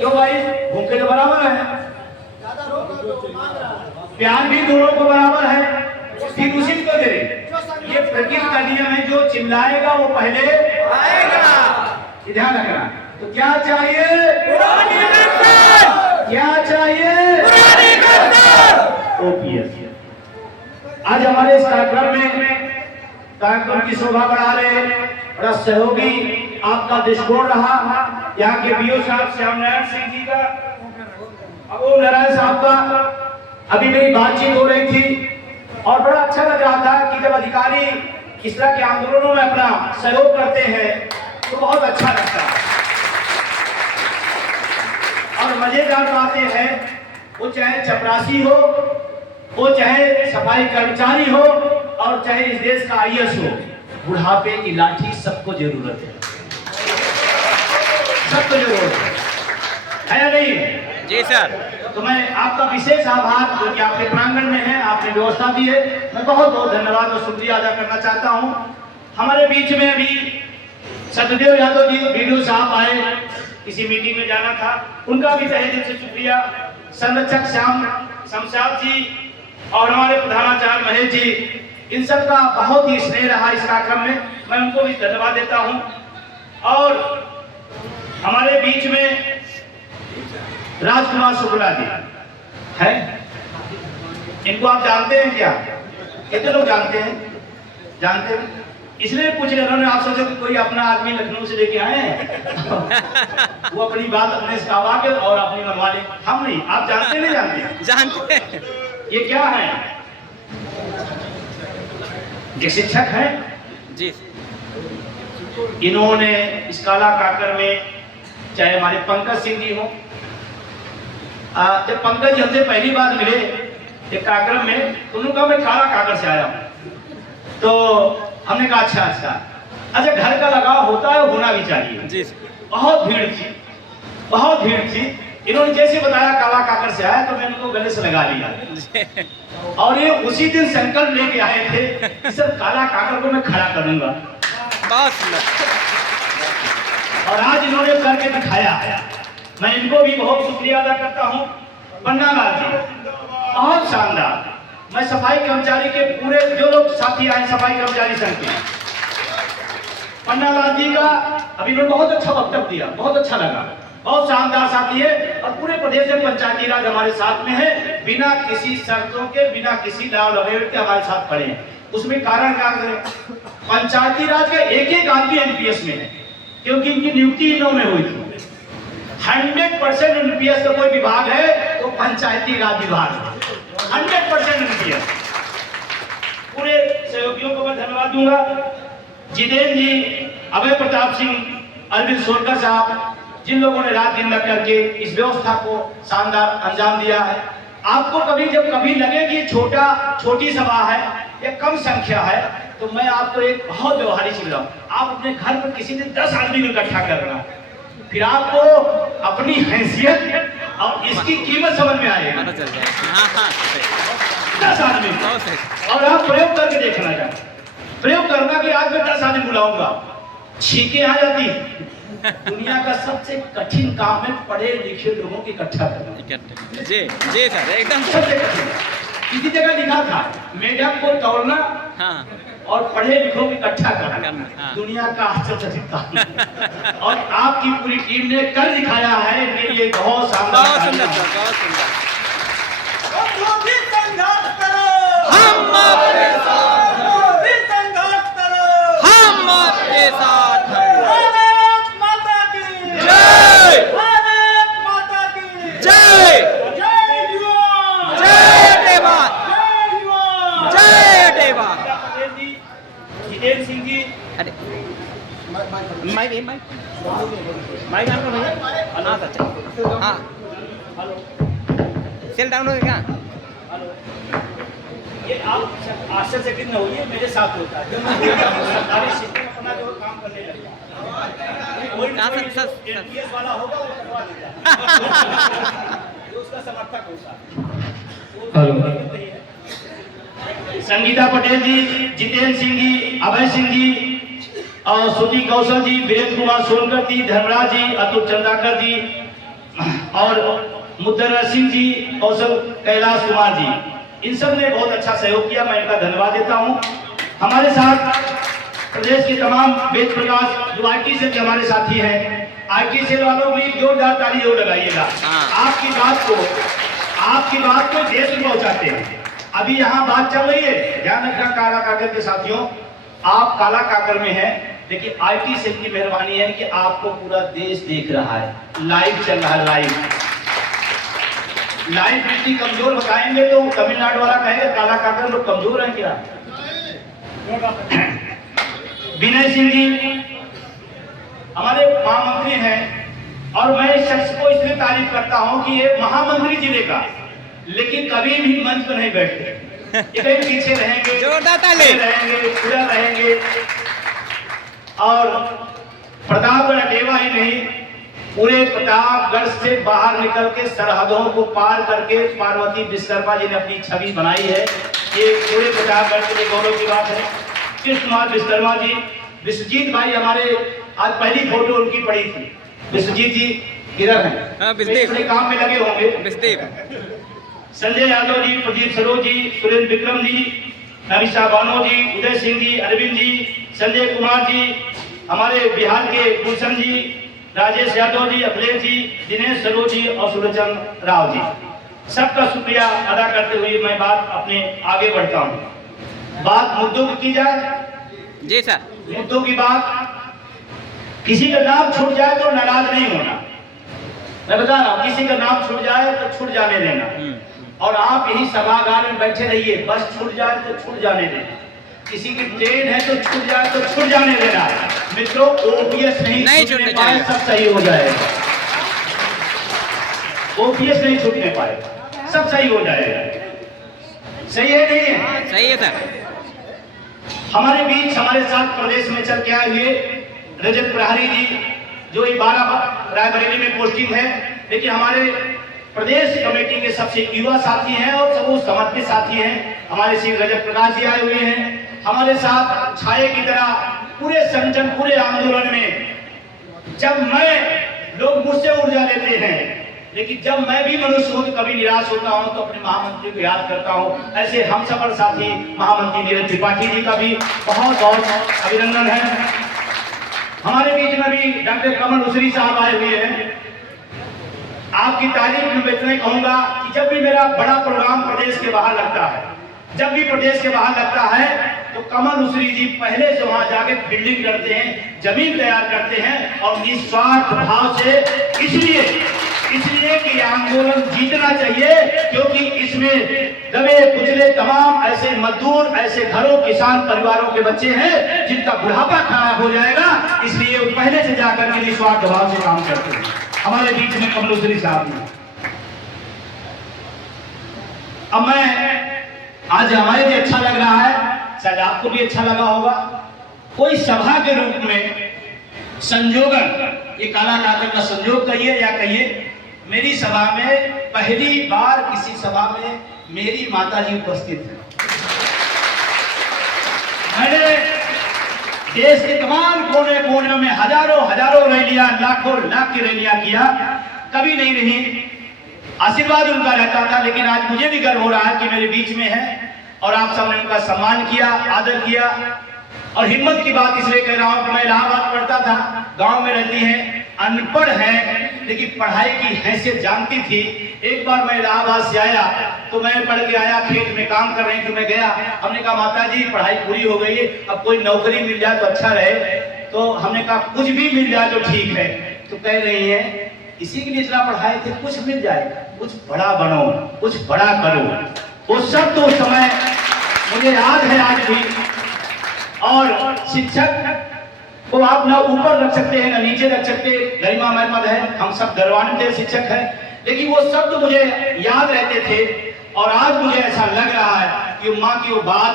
क्यों भाई, भूखे तो बराबर है, प्यार भी दोनों को बराबर है, फिर उसी को दे। ये प्रकृति का नियम है, जो चिल्लाएगा वो पहले आएगा, ध्यान रखना। तो क्या चाहिए? क्या चाहिए? ओपीएस। आज हमारे इस कार्यक्रम की शोभा बढ़ा रहे बड़ा सहयोगी आपका दृष्टिकोण रहा, यहाँ के बीओ साहब श्याम नारायण सिंह जी का, ओम नारायण साहब का। अभी मेरी बातचीत हो रही थी और बड़ा अच्छा लग रहा था कि जब अधिकारी इस तरह के आंदोलनों में अपना सहयोग करते हैं तो बहुत अच्छा लगता है। और मजेदार बातें हैं, वो चाहे चपरासी हो, वो चाहे सफाई कर्मचारी हो, और चाहे इस देश का आईएएस हो, बुढ़ापे की लाठी सबको जरूरत है, सबको जरूरत है या नहीं? जी सर। तो मैं आपका विशेष आभार, जो कि आपके प्रांगण में है, आपने व्यवस्था दी है, मैं बहुत बहुत धन्यवाद और शुक्रिया अदा करना चाहता हूं। हमारे बीच में अभी सत्यदेव यादव जी वीडियो साहब आए, किसी मीटिंग में जाना था, उनका भी तहे दिल से शुक्रिया। संरक्षक श्याम शमशाद जी और हमारे प्रधानाचार्य महेश जी, इन सब का बहुत ही स्नेह रहा इस कार्यक्रम में, मैं उनको भी धन्यवाद देता हूं। और हमारे बीच में राजकुमार शुक्ला जी है, इनको आप जानते हैं क्या? कितने लोग जानते हैं? जानते हैं? इसलिए पूछ रहे, उन्होंने आप सोचे कि कोई अपना आदमी लखनऊ से लेके आए हैं वो अपनी बात अपने से आवा के और अपनी मनवा ले। हम नहीं, आप जानते नहीं जानते? जानते हैं। ये क्या है? ये शिक्षक है जी। इन्होंने इस काला काकर में, चाहे हमारे पंकज सिंह जी हो, जब पंकज जी हमसे पहली बार मिले एक कार्यक्रम में, तो उन्होंने कहा मैं काला काकर से आया हूँ। तो हमने कहा अच्छा अच्छा, घर का लगाव होता है, होना भी चाहिए जी। बहुत भीड़ थी, बहुत भीड़ थी। इन्होंने जैसे बताया काला काकर से आया, तो मैंने उनको गले से लगा लिया। और ये उसी दिन संकल्प लेके आए थे कि सर काला काकर को मैं खड़ा करूंगा। बहुत सुंदर। और आज इन्होंने करके दिखाया, मैं इनको भी बहुत शुक्रिया अदा करता हूँ। पन्ना लाल जी बहुत शानदार। मैं सफाई कर्मचारी के पूरे जो लोग साथी आए सफाई कर्मचारी संघ के, पन्ना लाल जी का अभी इन्होंने बहुत अच्छा वक्तव्य दिया, बहुत अच्छा लगा, बहुत शानदार साथी है। और पूरे प्रदेश में पंचायती राज हमारे साथ में है, बिना किसी शर्तों के, बिना किसी लाभ लपेट के हमारे साथ खड़े हैं। उसमें कारण क्या करें? पंचायती राज का एक एक आदमी एनपीएस में है, क्योंकि इनकी नियुक्ति इन्हों में हुई थी। 100% एनपीएस का कोई विभाग है तो पंचायती राज विभाग, 100% एनपीएस। पूरे सहयोगियों को मैं धन्यवाद दूंगा, जितेंद्र जी, अभय प्रताप सिंह, अरविंद सोनकर साहब, जिन लोगों ने रात दिन लग करके इस व्यवस्था को शानदार अंजाम दिया है। आपको कभी जब कभी लगे कि छोटी सभा है या कम संख्या है, तो मैं आपको एक बहुत व्यवहारिक चीज बताऊं, आप अपने घर पर किसी दिन 10 आदमी को इकट्ठा करना, फिर आपको अपनी हैसियत और इसकी कीमत समझ में आएगी। 10 आदमी, और आप प्रयोग करके देखना चाहते, प्रयोग करना कि आज मैं 10 आदमी बुलाऊंगा, छींके आ जाती। दुनिया का सबसे कठिन काम है पढ़े लिखे लोगों की इकट्ठा करना। जी जी सर, एकदम सबसे कठिन। किसी जगह लिखा था मेडम को तोड़ना, हाँ, और पढ़े लिखों को इकट्ठा करना, हाँ। दुनिया का आश्चर्यचकित काम। और आपकी पूरी टीम ने कर दिखाया है, इनके लिए बहुत शानदार। बहुत सुंदर सर, बहुत सुंदर। संघर्ष करो, हम आपके साथ हैं। संघर्ष करो, हम आपके साथ हैं। भारत माता की जय, भारत माता की जय, जय युवा, जय देवा, जय युवा, जय देवा। जितेंद्र सिंह जी, अरे माइक माइक आपका भैया, हाँ सर, हाँ, सेल डाउन हो गया क्या? ये आप आश्चर्यचकित न होइए, मेरे साथ होता है। सरकारी सिस्टम अपना जो काम करने लगता, कोई एनपीएस वाला होगा वो करवा देगा, जो उसका समर्थक होता है। संगीता पटेल जी, जितेंद्र सिंह जी, अभय सिंह जी, और श्रुति कौशल जी, वीरेंद्र कुमार सोनकर जी, धर्मराज जी, अतुल चंद्राकर जी, और मुद्दर सिंह जी, कौशल कैलाश कुमार जी, इन सब ने बहुत अच्छा सहयोग किया, मैं इनका धन्यवाद देता हूँ। हमारे साथ प्रदेश के तमाम वेद प्रकाश जो IT सेल के हमारे साथी हैं, IT सेल वालों भी जोरदार ताली जरूर लगाइएगा। आपकी बात को देश में पहुंचाते हैं। अभी यहाँ बात चल रही है, ध्यान रखना काला काकर के साथियों, आप काला काकर में हैं, लेकिन IT सेल की मेहरबानी है कि आपको पूरा देश देख रहा है, लाइव चल रहा है। लाइव इतनी कमजोर बताएंगे तो तमिलनाडु वाला कहेगा काला काकर लोग कमजोर हैं क्या। विनय सिंह जी हमारे महामंत्री हैं, और मैं इस शख्स को इसलिए तारीफ करता हूं कि ये महामंत्री जिले का, लेकिन कभी भी मंच पर नहीं बैठते, ये कहीं पीछे रहेंगे, पूरा रहेंगे। और प्रतापगढ़ अकेला ही नहीं, पूरे प्रतापगढ़ से बाहर निकल के सरहदों को पार करके पार्वती विश्वकर्मा जी ने अपनी छवि बनाई है। ये पूरे प्रतापगढ़ के लिए गौरव की बात है। कृष्ण कुमार विश्वकर्मा जी, विश्वजीत भाई, हमारे आज पहली फोटो उनकी पड़ी थी। विश्वजीत जी किधर हैं? अपने काम में लगे होंगे। संजय यादव जी, प्रदीप सरोज जी, सुरेंद्र विक्रम जी, नविशा बानो जी, उदय सिंह जी, अरविंद जी, संजय कुमार जी, हमारे बिहार के गुलशन जी, राजेश यादव जी, अखिलेश जी, दिनेश सरोज जी और सूर्यचंद्र राव जी, सबका शुक्रिया अदा करते हुए मैं बात अपने आगे बढ़ता हूँ। बात मुद्दों की जाए जी सर, मुद्दों की बात, किसी का नाम छूट जाए तो नाराज नहीं होना। मैं बता रहा हूँ, किसी का नाम छूट जाए तो छूट जाने देना, और आप यही सभागार में बैठे रहिए। बस छूट जाए तो छूट जाने देना, किसी की ट्रेन है तो छूट जाए तो छूट जाने देना। मित्रों, OPS नहीं छूटने पाए, सब सही हो जाएगा। OPS नहीं छूटने पाए, सब सही हो जाएगा। सही है नहीं है? सही है सर। हमारे बीच हमारे साथ प्रदेश में चल के आए हुए रजत प्रहरी जी, जो 12 रायबरेली में पोस्टिंग है, लेकिन हमारे प्रदेश कमेटी के सबसे युवा साथी हैं और सब समर्पित साथी हैं। हमारे श्री रजत प्रकाश जी आए हुए हैं हमारे साथ छाये की तरह पूरे संगठन, पूरे आंदोलन में। जब मैं, लोग मुझसे ऊर्जा लेते हैं, लेकिन जब मैं भी मनुष्य हूं तो कभी निराश होता हूं तो अपने महामंत्री को याद करता हूं। ऐसे हम सफल साथी महामंत्री नीरज त्रिपाठी जी का भी बहुत बहुत अभिनंदन है। हमारे बीच में भी डॉक्टर कमल उसरी साहब आए हुए हैं। आपकी तारीफ में इतना कहूंगा कि जब भी मेरा बड़ा प्रोग्राम प्रदेश के बाहर लगता है, जब भी प्रदेश के बाहर लगता है, तो कमल उसरी जी पहले से वहां जाके बिल्डिंग करते हैं, जमीन तैयार करते हैं, और निस्वार्थ भाव से, इसलिए कि आंदोलन जीतना चाहिए, क्योंकि इसमें दबे कुचले तमाम ऐसे मजदूर, ऐसे घरों, किसान परिवारों के बच्चे हैं जिनका बुढ़ापा खराब हो जाएगा, इसलिए वो पहले से जाकर के निस्वार्थ भाव से काम करते हैं। हमारे बीच में कमल उसरी साहब हैं। अब मैं, आज हमारे लिए अच्छा लग रहा है, शायद आपको भी अच्छा लगा होगा। कोई सभा के रूप में संयोगन, ये काला काकर का संयोग कहिए या कहिए, मेरी सभा में पहली बार किसी सभा में मेरी माता जी उपस्थित है। मैंने देश के तमाम कोने कोने में हजारों रैलियां, लाखों लाख की रैलियां किया, कभी नहीं रही, आशीर्वाद उनका रहता था। लेकिन आज मुझे भी गर्व हो रहा है कि मेरे बीच में है, और आप सबने उनका सम्मान किया, आदर किया। और हिम्मत की बात इसलिए कह रहा हूं कि मैं इलाहाबाद पढ़ता था, गांव में रहती हैं, अनपढ़ है, लेकिन पढ़ाई की हैसियत जानती थी। एक बार मैं इलाहाबाद से आया तो मैं पढ़ के आया, खेत में काम कर रही थी, मैं गया, हमने कहा माता जी पढ़ाई पूरी हो गई है, अब कोई नौकरी मिल जाए तो अच्छा रहे। तो हमने कहा कुछ भी मिल जाए तो ठीक है। तो कह रही है इसी के लिए इतना पढ़ाए थे, कुछ मिल जाए, कुछ बड़ा बनो, कुछ बड़ा करो। वो सब तो उस समय मुझे याद है आज भी। और शिक्षक को आप ना ऊपर रख सकते हैं ना नीचे रख सकते, गरिमा महमद है, हम सब गौरवान्वित शिक्षक हैं, लेकिन वो शब्द मुझे याद रहते थे। और आज मुझे ऐसा लग रहा है कि माँ की वो बात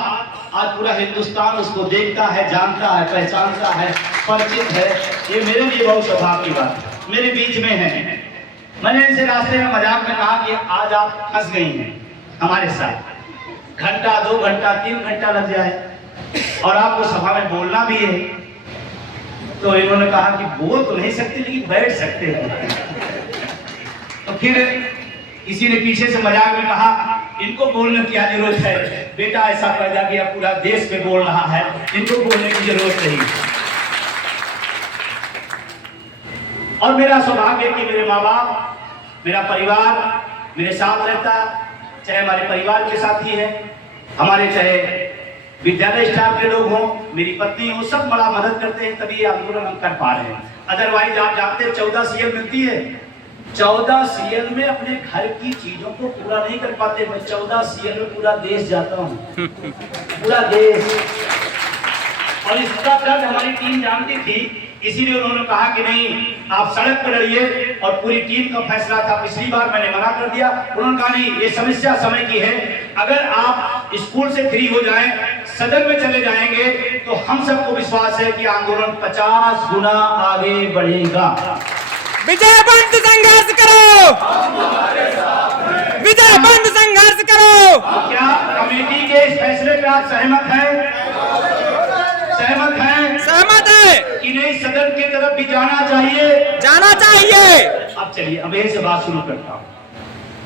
आज पूरा हिंदुस्तान उसको देखता है, जानता है, पहचानता है, परिचित है। ये मेरे लिए बहुत सौभाग्य की बात है, मेरे बीच में है। मैंने इनसे रास्ते में मजाक में कहा कि आज आप फंस गई हैं हमारे साथ, घंटा 2 घंटा 3 घंटा लग जाए और आपको सभा में बोलना भी है। तो इन्होंने कहा कि बोल तो नहीं सकते लेकिन बैठ सकते हैं। तो फिर किसी ने पीछे से मजाक में कहा, इनको बोलने की क्या जरूरत है, बेटा ऐसा पैदा किया पूरा देश में बोल रहा है, इनको बोलने की जरूरत नहीं। और मेरा सौभाग्य है कि मेरे माँ बाप, मेरा परिवार मेरे साथ रहता, चाहे हमारे परिवार के साथी है, हमारे चाहे विद्यालय स्टाफ के लोग हों, मेरी पत्नी हो, सब बड़ा मदद करते हैं, तभी ये आंदोलन हम कर पा रहे हैं। अदरवाइज आप जानते 14 सीएल मिलती है, 14 सीएल में अपने घर की चीजों को पूरा नहीं कर पाते। मैं 14 सीएल में पूरा देश जाता हूँ, पूरा देश। और इसका दर्द हमारी टीम जानती थी, इसीलिए उन्होंने कहा कि नहीं आप सड़क पर लड़िए, और पूरी टीम का फैसला था। पिछली बार मैंने मना कर दिया, उन्होंने कहा नहीं ये समस्या समय की है, अगर आप स्कूल से फ्री हो जाएं, सदन में चले जाएंगे तो हम सबको विश्वास है कि आंदोलन 50 गुना आगे बढ़ेगा। विजय बंद संघर्ष करो, विजय बंद संघर्ष करो। क्या कमेटी के इस फैसले पे आप सहमत हैं? सहमत हैं? सहमत है कि नहीं सदन की तरफ भी जाना चाहिए? जाना चाहिए। अब चलिए अब यहीं से बात शुरू करता हूँ।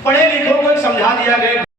पढ़े लिखों को समझा दिया गया